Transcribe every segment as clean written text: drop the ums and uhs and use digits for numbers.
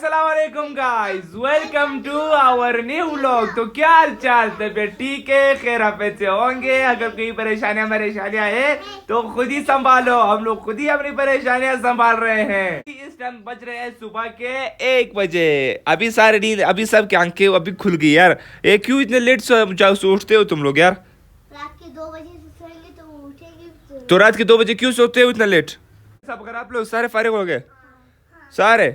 अस्सलाम वालेकुम guys, welcome to our new vlog. तो क्या हाल चाल, तबीयत ठीक है, खैर आफियत से होंगे। अगर कोई परेशानियां है तो खुद ही संभालो, हम लोग खुद ही अपनी परेशानियां संभाल रहे हैं। इस टाइम बज रहे हैं सुबह के 1 बजे। अभी सारे नींद, अभी सब की आंखें अभी खुल गई यार। ये क्यों इतने लेट सोचते हो तुम लोग यार? रात के 2 बजे से सोएंगे तो उठेंगे तो रात के 2 बजे क्यों सोते हो इतना लेट? सब अगर आप लोग सारे फारिग हो गए सारे,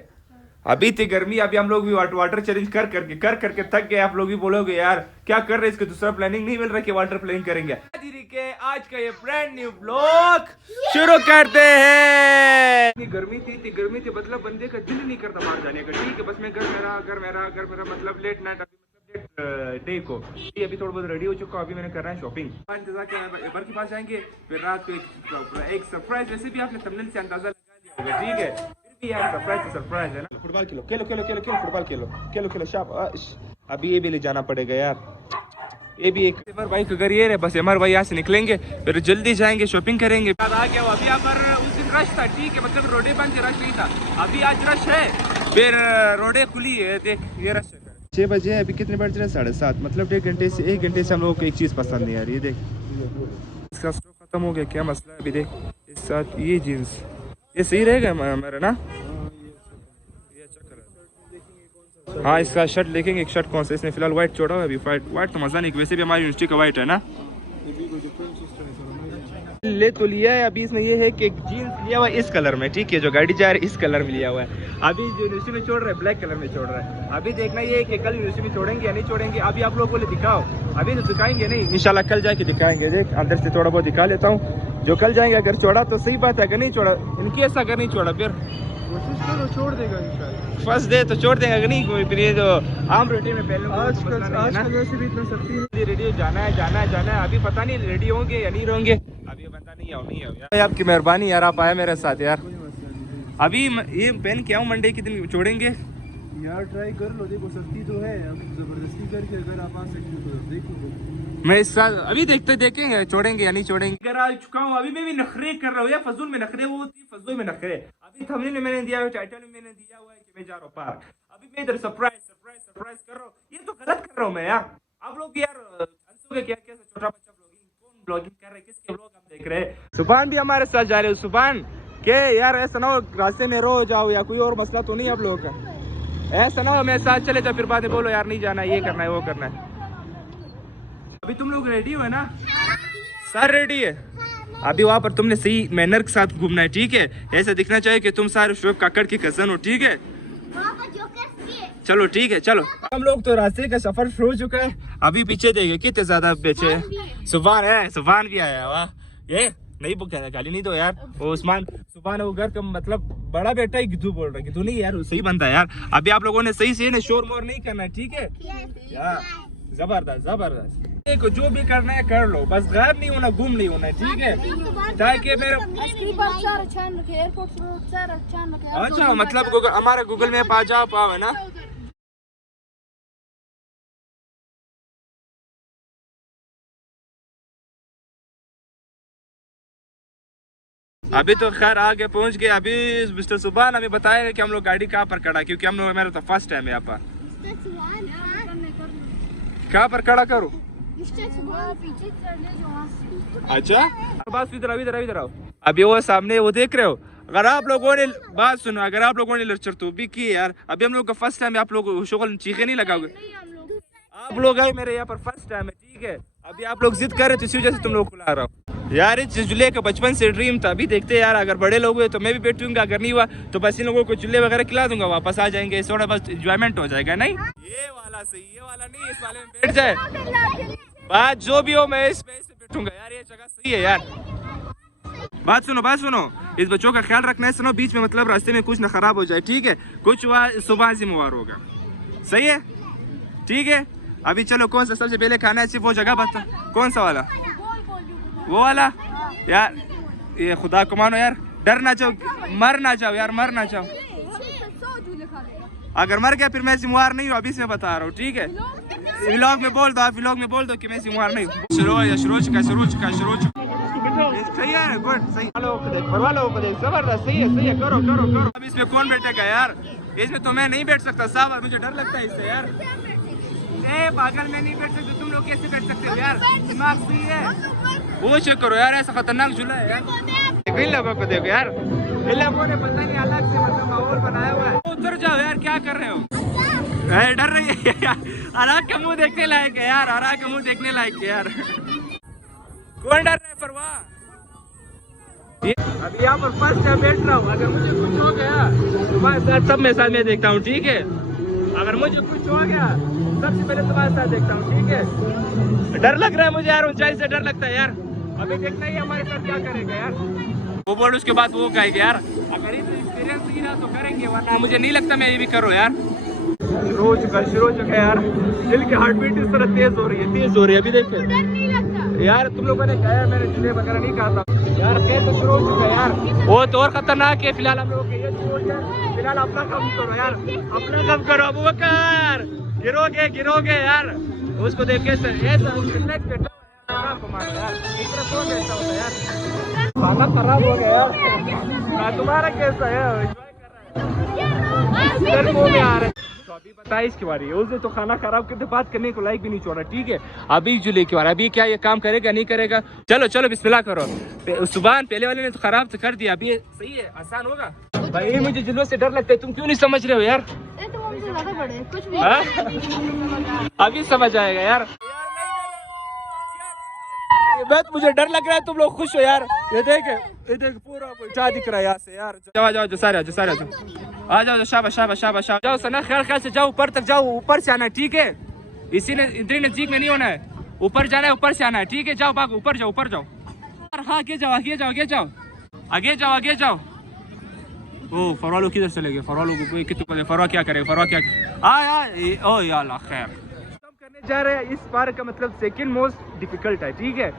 अभी थी गर्मी, अभी हम लोग भी वाटर चैलेंज कर करके थक गए। आप लोग भी बोलोगे यार क्या कर रहे हैं, इसके दूसरा प्लानिंग नहीं मिल रहा कि वाटर प्लानिंग करेंगे। धीरे के आज का ये ब्रांड न्यू ब्लॉग शुरू करते हैं। इतनी गर्मी थी मतलब बंदे का दिल नहीं करता बाहर जाने का। ठीक है, बस मैं घर मेरा मतलब लेट नाइट डे को अभी थोड़ा बहुत रेडी हो चुका हूँ। अभी मैंने करना है शॉपिंग, इंतजार किया के पास जाएंगे, फिर रात को एक सरप्राइज। वैसे भी आपने थंबनेल से अंदाजा लगा लिया होगा, ठीक है, यार सरप्राइज है ना। फुटबॉल खेलो फुटबॉल शाबाश। अभी ये भी ले जाना पड़ेगा यार। ये भी एक एमर भाई का घर ये है, बस एमर भाई यहाँ से निकलेंगे फिर जल्दी जाएंगे शॉपिंग करेंगे। आ गया अभी यहाँ पर, उस दिन रश था, ठीक है, मतलब रोडे बंद थे, रश नहीं था। अभी आज रश है, फिर रोडे खुली है। देख ये रश है। 6 बजे अभी कितने बज रहे हैं? 7:30, मतलब 1 घंटे से हम लोगों को एक चीज़ पसंद नहीं आ रही है। देख इसका स्टॉक खत्म हो गया, क्या मसला है? अभी देख इस साथ ये जीन्स ये सही रहेगा मेरा ना। हाँ इसका शर्ट देखेंगे, एक शर्ट कौन सा, इसने फिलहाल व्हाइट छोड़ा हुआ है। अभी व्हाइट तो मजा नहीं, वैसे भी हमारी यूनिवर्सिटी का व्हाइट है ना। ले तो लिया है, अभी इसने ये है कि जीन्स लिया हुआ है इस कलर में, ठीक है, जो गाड़ी जा रही है इस कलर में लिया हुआ है। अभी यूनिवर्सिटी में छोड़ रहा है ब्लैक कलर में छोड़ रहा है। अभी देखना ये है कि कल यूनिवर्सिटी में छोड़ेंगे या नहीं छोड़ेंगे। अभी आप लोगों को दिखाओ, अभी तो दिखाएंगे नहीं, इंशाल्लाह कल जाके दिखाएंगे। देख अंदर से थोड़ा बहुत दिखा लेता हूँ, जो कल जाएंगे। अगर छोड़ा तो सही बात है, अगर नहीं छोड़ा इनकी ऐसा, अगर नहीं छोड़ा फिर कोशिश करो छोड़ देगा इंशाल्लाह। फर्स्ट डे तो छोड़ देगा, अगर नहीं कोई फिर ये जो आम रोटी में पहले आजकल वैसे भी इतना सख्ती रेडी जाना है। अभी पता नहीं रेडी होंगे या नहीं होंगे, अभी पता नहीं है। आपकी मेहरबानी यार, आप आए मेरे साथ यार। अभी ये पहन के आऊँ, मंडे के दिन छोड़ेंगे यार। ट्राई कर लो, देखो सख्ती तो है, अब जबरदस्ती करके अगर आप आ सकते हो तो देखो। मैं इस साल अभी देखेंगे छोड़ेंगे या नहीं छोड़ेंगे। अगर आ चुका हूँ, अभी मैं भी नखरे कर रहा हूँ यार, फजूल में नखरे, वो फजूल में नखरे। अभी थंबनेल में मैंने दिया हुआ, टाइटल में मैंने दिया हुआ है कि मैं जा रहा हूँ पार्क। अभी मैं इधर सरप्राइज कर रहा हूँ, ये तो गलत कर रहा हूँ मैं यार। आप लोग यार हंसोगे क्या, कैसे छोटा बच्चा ब्लॉगिंग, कौन ब्लॉगिंग कर रहे हैं, किसके ब्लॉग हम देख रहे हैं। सुभान भी हमारे साथ जा रहे हो। सुभान के यार ऐसा ना हो रास्ते में रो जाओ या कोई और मसला तो नहीं आप लोगों का, ऐसा ना हो मेरे साथ चले जाओ फिर बाद में बोलो यार नहीं जाना, ये करना है वो करना है। अभी तुम लोग रेडी हो है ना? सर रेडी है। अभी वहाँ पर तुमने सही मैनर के साथ घूमना है, ठीक है, ऐसा दिखना चाहिए कि तुम सारे शोएब काकड़ की कजन हो, ठीक है। चलो ठीक है, चलो। हम लोग तो रास्ते का सफर शुरू हो चुका है। अभी पीछे देखे कितने ज्यादा पीछे है। सुभान भी आया, वाह। ये नहीं गाली नहीं दो यार, वो उस्मान सुभान वो घर का मतलब बड़ा बेटा ही गिद्धू बोल रहा है। गिद्धू नहीं यार, सही बनता है यार। अभी आप लोगों ने सही से ना शोर मोर नहीं करना है, ठीक है यार। जबरदस्त देखो, जो भी करना है कर लो, बस गायब नहीं होना, गुम नहीं होना है, ठीक है। ताकि मेरा अच्छा मतलब हमारा गूगल मैप आ जाओ पाओ है ना। अभी तो खैर आगे पहुंच गए। अभी मिस्टर सुभान हमें बताएगा कि हम लोग गाड़ी कहाँ पर खड़ा, क्योंकि हम लोग मेरा तो फर्स्ट टाइम है यहाँ पर। कहाँ पर खड़ा करूँ? अच्छा बस इधर आओ। अभी वो सामने वो देख रहे हो। अगर आप लोगों ने बात सुनो, अगर आप लोगों ने लेक्चर तो भी किए यार, अभी हम लोग का फर्स्ट टाइम है, आप लोग शोगल चीखे नहीं लगाओगे। आप लोग आए मेरे यहाँ पर फर्स्ट टाइम है, ठीक है। अभी आप लोग जिद कर रहे थे, इसी वजह से तुम लोग को ला रहा हूँ यार। इस चूल्हे का बचपन से ड्रीम था। अभी देखते यार, अगर बड़े लोग हुए तो मैं भी बैठूंगा, अगर नहीं हुआ तो बस इन लोगों को चूल्हे वगैरह खिला दूंगा, वापस आ जाएंगे, थोड़ा बस एंजॉयमेंट हो जाएगा। नहीं ये वाला सही, ये वाला नहीं, इस वाले में बैठ जाए। बात जो भी हो मैं इस पे बैठूंगा यार, ये जगह सही है यार। बात सुनो, इस बच्चों का ख्याल रखना है। सुनो, बीच में मतलब रास्ते में कुछ ना खराब हो जाए, ठीक है, कुछ सुबह जिम्मेवार होगा, सही है, ठीक है। अभी चलो, कौन सा सबसे पहले खाना है, सिर्फ वो जगह बता, कौन सा वाला? वो वाला यार, ये खुदा को मानो यार, डर ना जाओ, मर ना जाओ यार, मर ना जाओ। अगर मर गया फिर मैं जिम्मेवार नहीं हूँ, अभी से मैं बता रहा हूँ, ठीक है। व्लॉग में बोल दो, आप व्लॉग में बोल दो कि मैं जिम्मेवार नहीं हूँ। शुरू सही है, गुड, सही। जबरदस्त, सही है, करो। अब इसमें कौन बैठेगा यार? इसमें तो मैं नहीं बैठ सकता साहब, मुझे डर लगता है इससे यार। ए पागल, मैं नहीं बैठ सकता, तुम लोग कैसे बैठ सकते हो यार? दिमाग सही है, वो चेक करो यार, ऐसा खतरनाक झूला है यार। देखो इन लोगों को, देखो यार, इन लोगों ने पता नहीं अलग से मतलब माहौल बनाया हुआ है। उतर जाओ यार, क्या कर रहे हो? डर रही है यार, अराक का मुंह देखने लायक है यार, अराक का मुंह देखने लायक है यार। कौन डर रहा है परवाह? अभी यहाँ पर फर्स्ट टाइम बैठ रहा हूँ, अगर मुझे कुछ हो गया तुम्हारे साथ सब मेरे साथ मैं देखता हूँ, ठीक है? अगर मुझे कुछ हो गया सबसे पहले तुम्हारे साथ देखता हूँ, ठीक है? डर लग रहा है मुझे यार, ऊंचाई से डर लगता है यार। अभी देखना ही हमारे साथ क्या करेगा यार वो बोल, उसके बाद वो कहेगा यार अगर इस एक्सपीरियंस गिरा तो करेंगे, वरना मुझे नहीं लगता मैं ये भी करूँ यार। शुरू हो चुका है यार, दिल की हार्ट बीट इस तरह तेज हो रही है अभी देखिए। डर नहीं लगता यार तुम लोगों ने कहा मैंने झूले वगैरह नहीं खाता यार, खेल तो शुरू हो चुका है यार, वो तो और खतरनाक है। फिलहाल हम लोग ये फिलहाल अपना काम करो यार, अपना काम करो। अबू बकर गिरोगे यार, उसको देख के खाना खराब हो गया यार, तुम्हारा कैसा है? मुंह में आ रहा है तो अभी बताइए इसके बारे में। उसने तो खाना खराब करके बात करने को लायक भी नहीं छोड़ा, ठीक है? अभी जुले के बारे अभी क्या ये काम करेगा नहीं करेगा? चलो बिस्मिल्लाह करो। सुभान पहले वाले ने तो खराब तो कर दिया, अभी ये सही है, आसान होगा। भाई मुझे जुल्लों से डर लगता है, तुम क्यों नहीं समझ रहे हो यार? तुम हमसे ज्यादा बड़े कुछ भी अभी समझ आएगा यार। बस मुझे डर लग रहा है, तुम लोग खुश हो यार। ये देख पूरा क्या दिख रहा है यहाँ से यार। जाओ सारे आ जाओ, शाबाश जाओ सना, ख्याल से जाओ, ऊपर तक जाओ, ऊपर से आना है, ठीक है? इसी ने इतनी नजदीक में नहीं होना है, ऊपर जाना है, ऊपर से आना है, ठीक है? जाओ भागो, ऊपर जाओ। हाँ आगे जाओ। ओ फरवालो किधर चले गए? फरवा क्या करेगा? ओ या अल्लाह खैर, करने जा रहे हैं इस बार का मतलब सेकंड मोस्ट डिफिकल्ट है, ठीक है?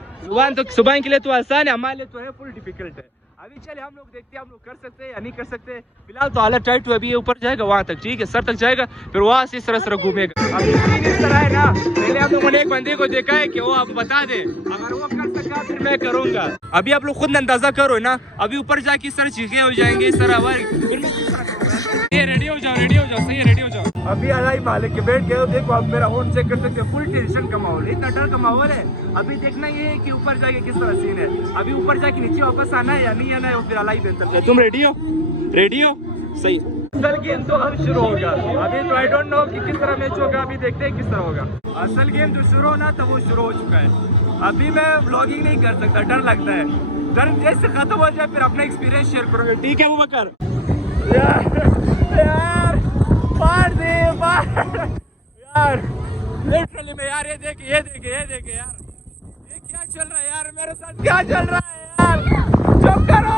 सुबह के लिए तो आसान है, हमारे लिए तो है फुल डिफिकल्ट है। अभी चले हम लोग देखते हैं हम लोग कर सकते हैं या नहीं कर सकते। फिलहाल तो हालत टाइट हुआ, अभी ऊपर जाएगा वहां तक, ठीक है? सर तक जाएगा, फिर वहां से इस तरह घूमेगा। अभी इस तरह है ना, पहले हम लोगों ने एक बंदे को देखा है कि वो आप बता दे, अगर वो कर सका फिर मैं करूंगा। अभी आप लोग खुद अंदाजा करो ना, अभी ऊपर जाके इस तरह चीखें हो जाएंगे इस तरह, फिर मैं किस तरह करूंगा? ये रेडी हो जाओ, सही है, रेडी हो जाओ। अभी अलाई मालिक के बैठ गए, देखो आप मेरा फोन चेक कर सकते हो, फुल टेंशन का माहौल, इतना डर का माहौल है। अभी देखना ये है कि ऊपर जाके किस तरह सीन है, अभी ऊपर जाके नीचे वापस आना है या नहीं आना है, फिर अलाई बेहतर है। तुम रेडी हो? सही। असल गेम तो अब शुरू होगा, अभी तो आई डोंट नो कि किस तरह मैच होगा, अभी देखते हैं किस तरह होगा। असल गेम जो शुरू होना था वो शुरू हो चुका है। अभी मैं व्लॉगिंग नहीं कर सकता, डर लगता है। डर जैसे खत्म हो जाए फिर अपना एक्सपीरियंस शेयर करोगे, ठीक है अबू बकर? यार लिटरली में यार, ये देखे यार, ये क्या चल रहा है यार, मेरे साथ क्या चल रहा है यार? चुप करो।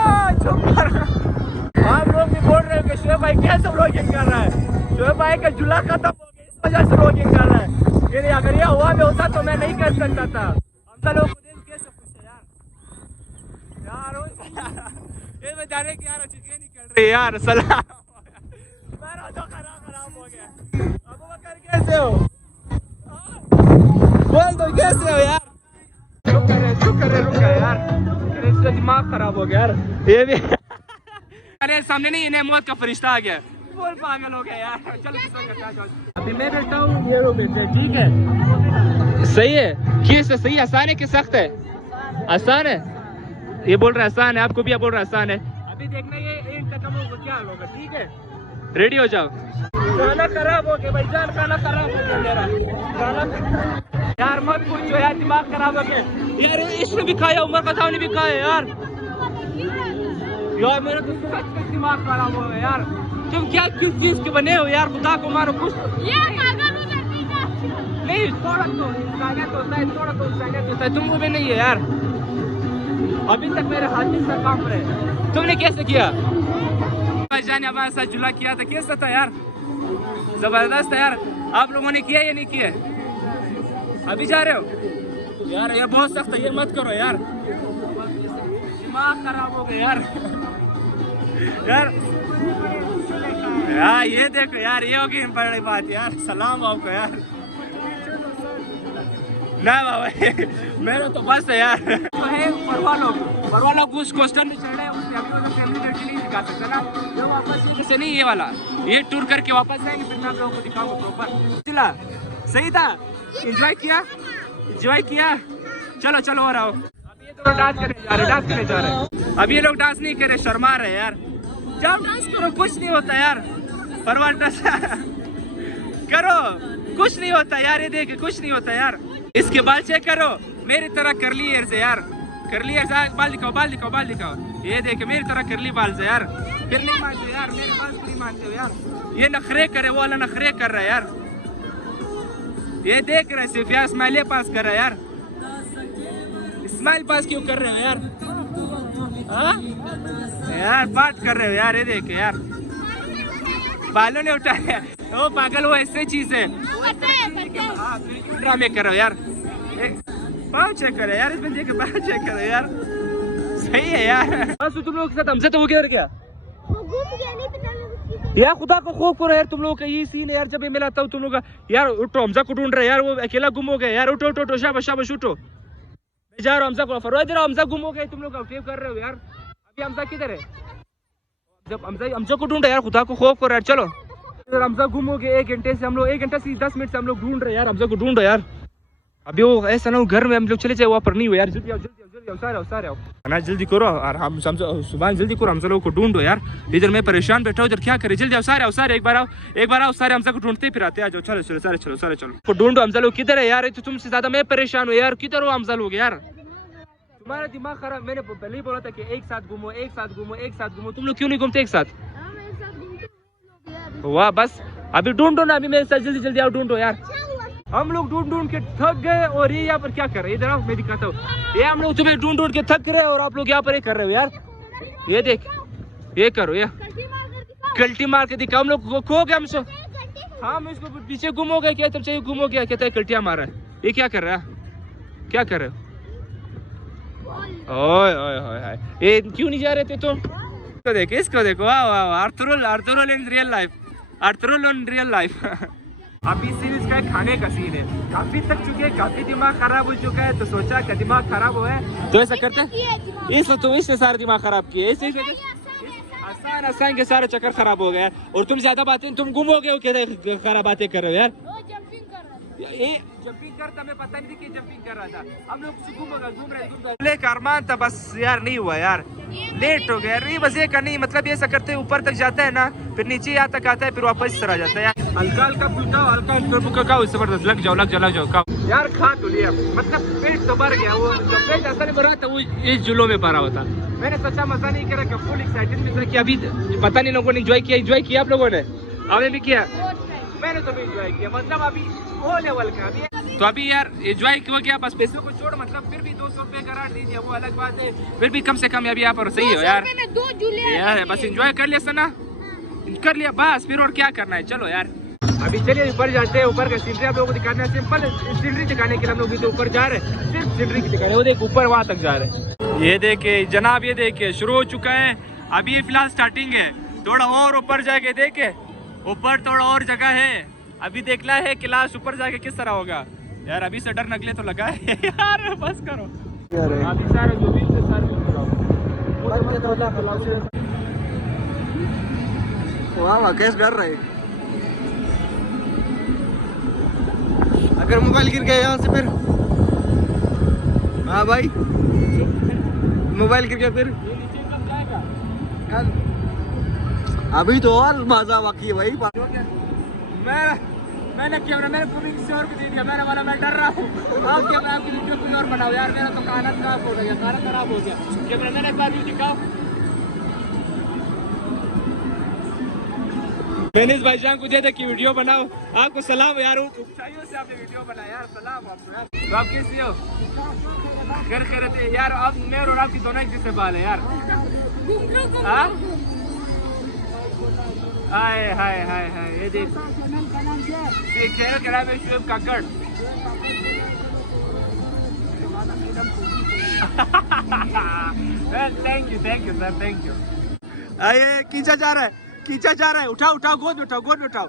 आप लोग भी बोल रहे हो कि शोएब भाई कैसे व्लॉगिंग कर रहा है? शोएब भाई का झूला खत्म हो गया, इस वजह से व्लॉगिंग कर रहा है। फिर अगर ये हुआ भी होता तो मैं नहीं कर सकता था। हम लोग को देख कैसे पूछे यार ये बेचारे की यार चीजें निकल रही यार, सलाम मेरा तो खराब हो गया। अबू बकर कैसे हो? बोल दो कैसे हो यार? चुप करे रुक गया यार, इसका दिमाग खराब हो गया यार। ये भी अरे सामने नहीं, इन्हें मौत का फरिश्ता आ गया, बोल पागल हो गया यार। चलो अभी मैं बैठा हूँ, ये लोग बैठे, ठीक है? सही है, किस सही? आसान है कि सख्त है? आसान है, ये बोल रहा है आसान है, आपको भी बोल रहा है आसान है। अभी देखना ये एक तक क्या होगा, ठीक है? रेडी हो जाओ। खाना खराब हो गया भाईजान, खाना खराब हो गया मेरा। यार मत पूछो यार, दिमाग खराब हो गया यार। इसने भी खाया, उमर का साहब ने भी खाया यार मेरा तो सच दिमाग खराब हो गया यार। तुम क्या किस चीज के बने हो यार? खुदा को मारो कुछ नहीं, थोड़ा तो इंसानियत होता है, थोड़ा तो इंसानियत होता है, तुमको भी नहीं है यार। अभी तक मेरे हाथ में सर कांप रहे। तुमने कैसे किया? भाईजान हमारे साथ झूला किया था, कैसा था यार? जबरदस्त है यार। आप लोगों ने किया या नहीं किया? अभी जा रहे हो यार? ये बहुत सख्त है, ये मत करो यार, दिमाग खराब हो गया यार। ये देखो यार, ये होगी बड़ी बात यार। सलाम आपको यार। ना बाबा मेरा तो बस है यार। तो है परवा लोग उस कोस्टर में चढ़ रहे हैं, उसने अभी तक फैमिली बैठी नहीं दिखा सकता ना, जो वापस जैसे नहीं ये वाला, ये टूर करके वापस आएंगे फिर मैं आप लोगों को दिखाऊंगा प्रॉपर। चला सही था, एंजॉय किया। चलो चलो और आओ। अभी ये तो डांस करने जा रहे। अब ये लोग डांस नहीं करे, शर्मा रहे यार। जाओ डांस करो, कुछ नहीं होता यार। परवान डांस करो, कुछ नहीं होता यार। ये देख कुछ नहीं होता यार। इसके बाल चेक करो, मेरी तरह करली हेयर से यार, करली हेयर से। बाल दिखाओ। ये देख मेरी तरह करली बाल से यार। फिर नहीं मानते यार, मेरे बाल नहीं मानते हो यार। ये नखरे करे, वो वाला नखरे कर रहा है यार। ये देख रहे सिर्फ यार, स्माइल पास कर रहा है यार। स्माइल पास क्यों कर रहे हो यार? हाँ यार बात कर रहे हो यार। ये देख यार, बालों ने उठाया। ओ पागल, वो ऐसे चीज है। ड्रामे कर रहे हो यार। पाँव चेक करो यार, इस बंदे के पाँव चेक करो यार। सही है यार। बस तुम लोगों के साथ हमसे तो वो किधर गया यार? खुदा को खौफ करो यार, तुम लोगों का ये सीन है यार। जब ये मिलाता हूँ तुम लोग यार, उठो हमजा को ढूंढ रहे यार। वो अकेला गुम हो गया यार। उठो शाबाश उठो। मैं जा रहा हूँ हमजा को। फरवाद हमजा गुम हो गए, तुम लोग अफेव कर रहे हो यार। अभी हमजा किधर है? जब हमजा को ढूंढ रहे यार, खुदा को खौफ करो यार। चलो हमजा गुम हो गए 1 घंटे से, हम लोग 1 घंटा से 10 मिनट से हम लोग ढूंढ रहे यार। हमजा को ढूंढो यार। अभी वो ऐसा ना हो घर में हम लोग चले जाए, वहाँ पर नहीं हो यार। जल्दी आओ सारे आओ ना, जल्दी करो। और हम सुबह जल्दी करो, हम लोगों को ढूंढो यार। इधर मैं परेशान बैठा हूँ, इधर क्या करे। जल्दी आओ सारे एक बार आओ सारे। हमसे को ढूंढते फिर आते। आ जाओ, चलो सारे चलो ढूंढो। हमसे लोग किधर है यार? तो तुमसे ज्यादा मैं परेशान हूँ यार। किधर हो हमसे लोग यार? तुम्हारा दिमाग खराब। मैंने पहले ही बोला था कि एक साथ घूमो। तुम लोग क्यों नहीं घूमते एक साथ? वाह बस अभी ढूंढो ना, अभी मेरे साथ जल्दी आओ, ढूंढो यार। हम लोग ढूंढ के थक गए और ये यहाँ पर क्या कर रहे हैं? इधर आओ, मैं दिखाता हूँ। ये हम लोग तुम्हें ढूंढ के थक रहे हैं और आप लोग यहाँ पर ये कर रहे हो यार। ये देख, ये करो यार, कल्टी मार के दिखा। हम लोग खो गए हमसे। हाँ मैं इसको पीछे गुम हो गया। क्या तुम चाहिए गुम हो गया? कहता है कल्टियाँ मारा है। ये क्या कर रहा है? क्या कर रहे हो? ओए ये क्यों नहीं जा रहे थे तुम? इसको देखो। वाह आर्थुरुल इन रियल लाइफ। अभी सीरीज का खाने का सीन है। काफी थक चुके हैं, काफी दिमाग खराब हो चुका है, तो सोचा कि दिमाग खराब हुआ है तो ऐसा करते हैं। इसने सारा दिमाग खराब किया। आसान के सारे चक्कर खराब हो गए। और तुम ज्यादा बातें, तुम गुम हो गए हो, कहते खराब बातें कर रहे हो यार। जंपिंग करता, हमें पता नहीं था कि जंपिंग कर रहा था। हम लोग घूम रहे अरमान था, बस यार नहीं हुआ यार, लेट हो गया। नहीं बस ये का नहीं मतलब ये ऐसा करते ऊपर तक जाता है ना, फिर नीचे यहाँ तक आता है, फिर वापस इस तरह जाता है यार। हल्का फुल्का खाओ, जबरदस्त। लग जाओ खाओ यार। खा तो लिया, मतलब पेट तो भर गया। वो जब पेट ऐसा नहीं भरा था, वो इस जुलो में भरा हुआ था। मैंने सोचा मजा नहीं करा, फुल एक्साइटेड किया। अभी पता नहीं लोगों ने एंजॉय किया आप लोगों ने? हमें भी किया, मैंने तो भी एंजॉय किया। मतलब अभी वो लेवल का अभी तो अभी यार एंजॉय हो गया। बस पैसों को छोड़, मतलब फिर भी 200 रुपए का राट दे दिया, वो अलग बात है। फिर भी कम से कम अभी यहाँ पर सही हो यार। बस एंजॉय कर लिया सना, कर लिया बस। फिर और क्या करना है? चलो यार अभी चलिए ऊपर जाते हैं। ऊपर का सीनरी आप लोगों को दिखाना है। सिंपल सीनरी दिखाने के लिए हम लोग भी ऊपर जा रहे हैं। सिर्फ सीनरी की दिखाने, वो देख ऊपर वहाँ तक जा रहे हैं। ये देखिए जनाब, ये देखिए शुरू हो चुका है। अभी ये फिलहाल स्टार्टिंग है, थोड़ा और ऊपर जाके देखे, ऊपर थोड़ा और जगह है। अभी देखना है कि लास्ट ऊपर जाके किस तरह होगा यार। अभी से डर नकले तो लगा है यार, बस करो। अभी सारे वाह कैसे डर रहे। अगर मोबाइल गिर गया यहाँ से फिर? हाँ भाई, मोबाइल गिर गया फिर? अभी तो और मजा बाकी है भाई। मैंने कैमरा को भी किसी और को दे दिया। मैंने बोला मैं डर रहा हूँ, आप कैमरा की वीडियो कोई और बनाओ यार। मेरा तो कान खराब हो गया, कैमरा मैंने एक बार भी दिखाओ। मैंने इस भाईजान को दिया था कि वीडियो बनाओ। आपको सलाम यार, ऊंचाइयों से आपने वीडियो बनाया यार, सलाम आपको यार। तो आप कैसे हो? खैर यार। अब मेरे और आपकी दोनों एक जैसे बाल है यार। हाय ये देख, खेल करा में Shoaib Kakar. Thank you sir, thank you. आइए खींचा जा रहा है। उठाओ गोद में उठाओ।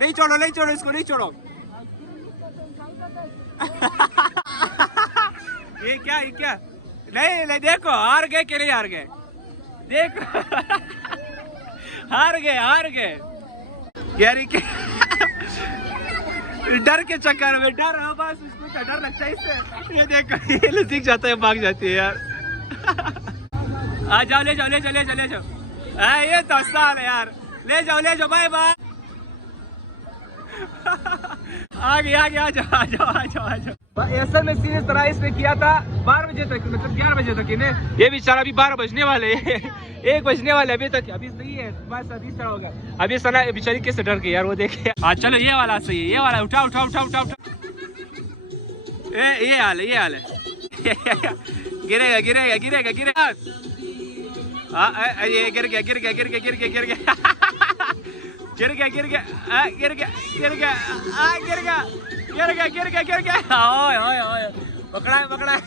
नहीं छोड़ो इसको, नहीं छोड़ो। ये क्या नहीं देखो, हार गए कि नहीं हार गए? देख हार गए यार के डर के चक्कर में डर हो बस, उसको क्या डर लगता है इससे। ये देख ये सीख जाता है, भाग जाती है यार। आ जाओ ले जाओ ये 10 साल है यार, ले जाओ बाय बाय। आ जाओ। ऐसा मैं सीरियस तरह इसने किया था 12 बजे तक, मतलब 11 बजे तक इन्हें। ये बेचारा अभी 12 बजने वाले 1 बजने वाले अभी तक, अभी सही है बस, अभी सही होगा। अभी सना बेचारी कैसे डर गई यार, वो देखे। हाँ चलो ये वाला सही है, ये वाला उठा। ये हाल है गिरेगा। ये गिर गया। पकड़ा है।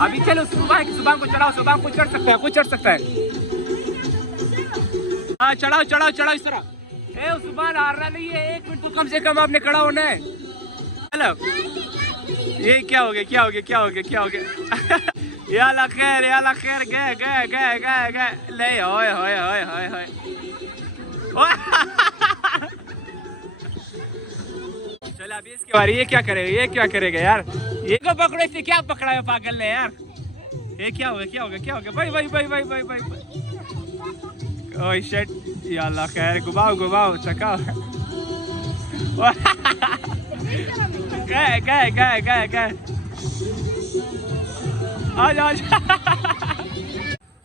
अभी चलो सुबह को चढ़ाओ, सुबह को चढ़ सकता है। हाँ चढ़ाओ इस तरह। सुबह हारना नहीं है, 1 मिनट तो कम से कम आपने खड़ा होना है। हेलो ये क्या हो गया या ला खैर गए ले होए चल अभी इसके बारे ये क्या करेगा यार, ये को पकड़ो, इसे क्या पकड़ा है पागल ने यार। ये क्या हो गया भाई ओह शिट, या अल्लाह खैर, घुमाओ चकाओ। गए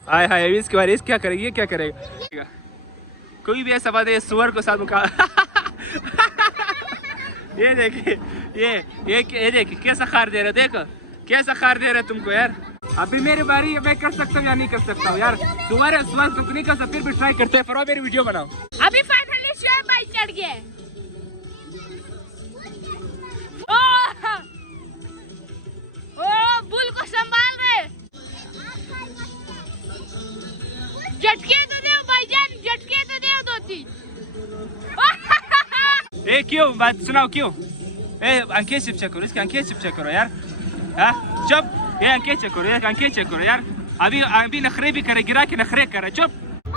आ हाय इसके बारे क्या करेगा कोई भी ऐसा बात है, सुअर को साथ मुका। ये देखिए ये देखिए कैसा खार दे रहा है तुमको यार। अभी मेरी बारी, मैं कर सकता हूँ या नहीं कर सकता हूँ यार। सुअर तो नहीं कर सकता, फिर भी ट्राई करते हैं। फरो मेरी वीडियो बनाओ। अभी फाइनली शेर बाइक चढ़ गया। बुल को संभाल रहे। झटके तो दे भाईजान, झटके तो दे दो तीन। क्यों बात सुनाओ क्यों? अंकेत चेक करो यार। चुप, ये अंकेत चेक करो यार। अभी नखरे भी करे, गिरा के नखरे करे। चुप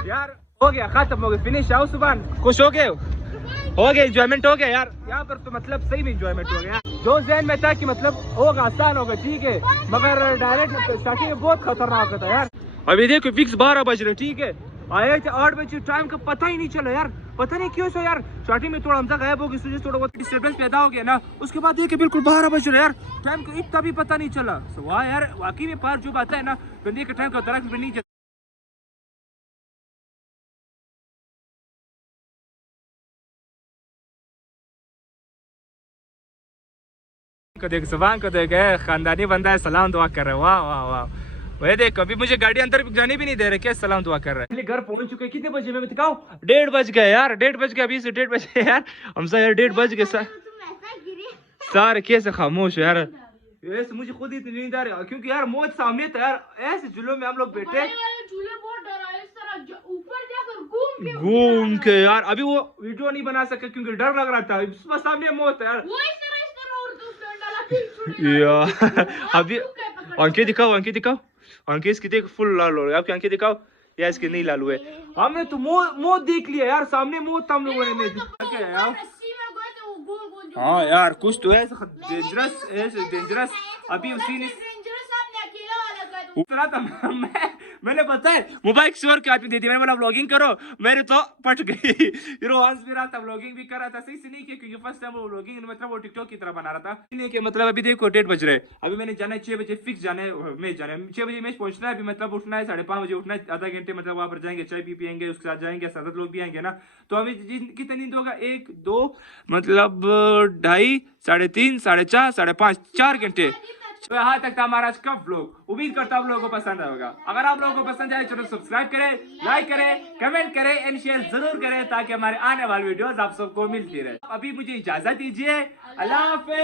यार, हो गया, खत्म हो गया, फिनिश। आओ सुभान, खुश हो गए? एंजॉयमेंट हो गया यार यहाँ पर, तो मतलब सही में एंजॉयमेंट हो गया। जो ज़हन में था कि मतलब होगा, आसान होगा, ठीक है, मगर डायरेक्ट स्टार्टिंग में बहुत खतरनाक था यार। अभी देखो फिक्स 12 बज रहे, ठीक है, आए थे 8 बजे, टाइम का पता ही नहीं चला यार। पता नहीं क्यों यार, स्टार्टिंग में थोड़ा हमजा गायब हो गई, सूरज थोड़ा बहुत डिस्टर्बेंस पैदा हो गया ना, उसके बाद देखिए बिल्कुल 12 बज रहे यार। टाइम का इतना भी पता नहीं चला। वाह यार, वाकई में पार जो बात है ना, बंदे का टाइम का दरख्त भी नहीं चला। देख जुबान को देख, खानदानी बंदा है, सलाम दुआ कर रहे हैं। वाह वह देख, अभी मुझे गाड़ी अंदर जाने भी नहीं दे रहे, क्या सलाम दुआ कर रहे हैं। घर पहुंच चुके, कितने बजे मैं दिखाऊं? 1:30 बज गए यार, 1:30 बज गए, अभी से 1:30 बजे यार। हमसे यार 1:30 बज गए सारे कैसे खामोश यार। ऐसे मुझे खुद ही नींद आ रही, क्योंकि यार मौत सामने था यार। ऐसे झूलों में हम लोग बैठे, घूम के यार। अभी वो वीडियो नहीं बना सके क्योंकि डर लग रहा था, सामने मौत है यार। अभी अंकेत दिखाओ, अंकेत इसकी देख फुल लाल हो रहा है। आपकी अंकेत दिखाओ, या इसके नहीं लाल हुए। हमने तो मौत देख लिया यार, सामने मौत हम लोगों ने। हाँ यार कुछ तो ऐसा डेंजरस अभी उसी उतरा था। मैंने पता है मोबाइल शोर के हाथ में दे दी, मैंने बोला व्लॉगिंग करो, मेरे तो पट गई। हंस भी रहा था, व्लॉगिंग भी कर रहा था। सही से नहीं किया क्योंकि फर्स्ट टाइम वो व्लॉगिंग मतलब वो टिकटॉक की तरह बना रहा था। नहीं कि मतलब अभी देखो 1:30 बज रहे, अभी मैंने जाना है 6 बजे फिक्स जाना है मैच, 6 बजे मैच पहुंचना है। अभी मतलब उठना है 5:30 बजे उठना है, आधा घंटे मतलब वहाँ पर जाएंगे, चाय भी पियेंगे, उसके साथ जाएंगे, 7 लोग भी आएंगे ना। तो अभी कितनी नींद होगा? 1 2 मतलब 2.5 3.5 4.5 5.5 4 घंटे। तो यहाँ तक था हमारा आज का व्लॉग। उम्मीद करता हूँ आप लोगों को पसंद आएगा। अगर आप लोगों को पसंद आए तो सब्सक्राइब करें, लाइक करें, कमेंट करें एंड शेयर जरूर करें, ताकि हमारे आने वाली वीडियोस आप सबको मिलती रहे। अभी मुझे इजाजत दीजिए, अल्लाह हाफिज।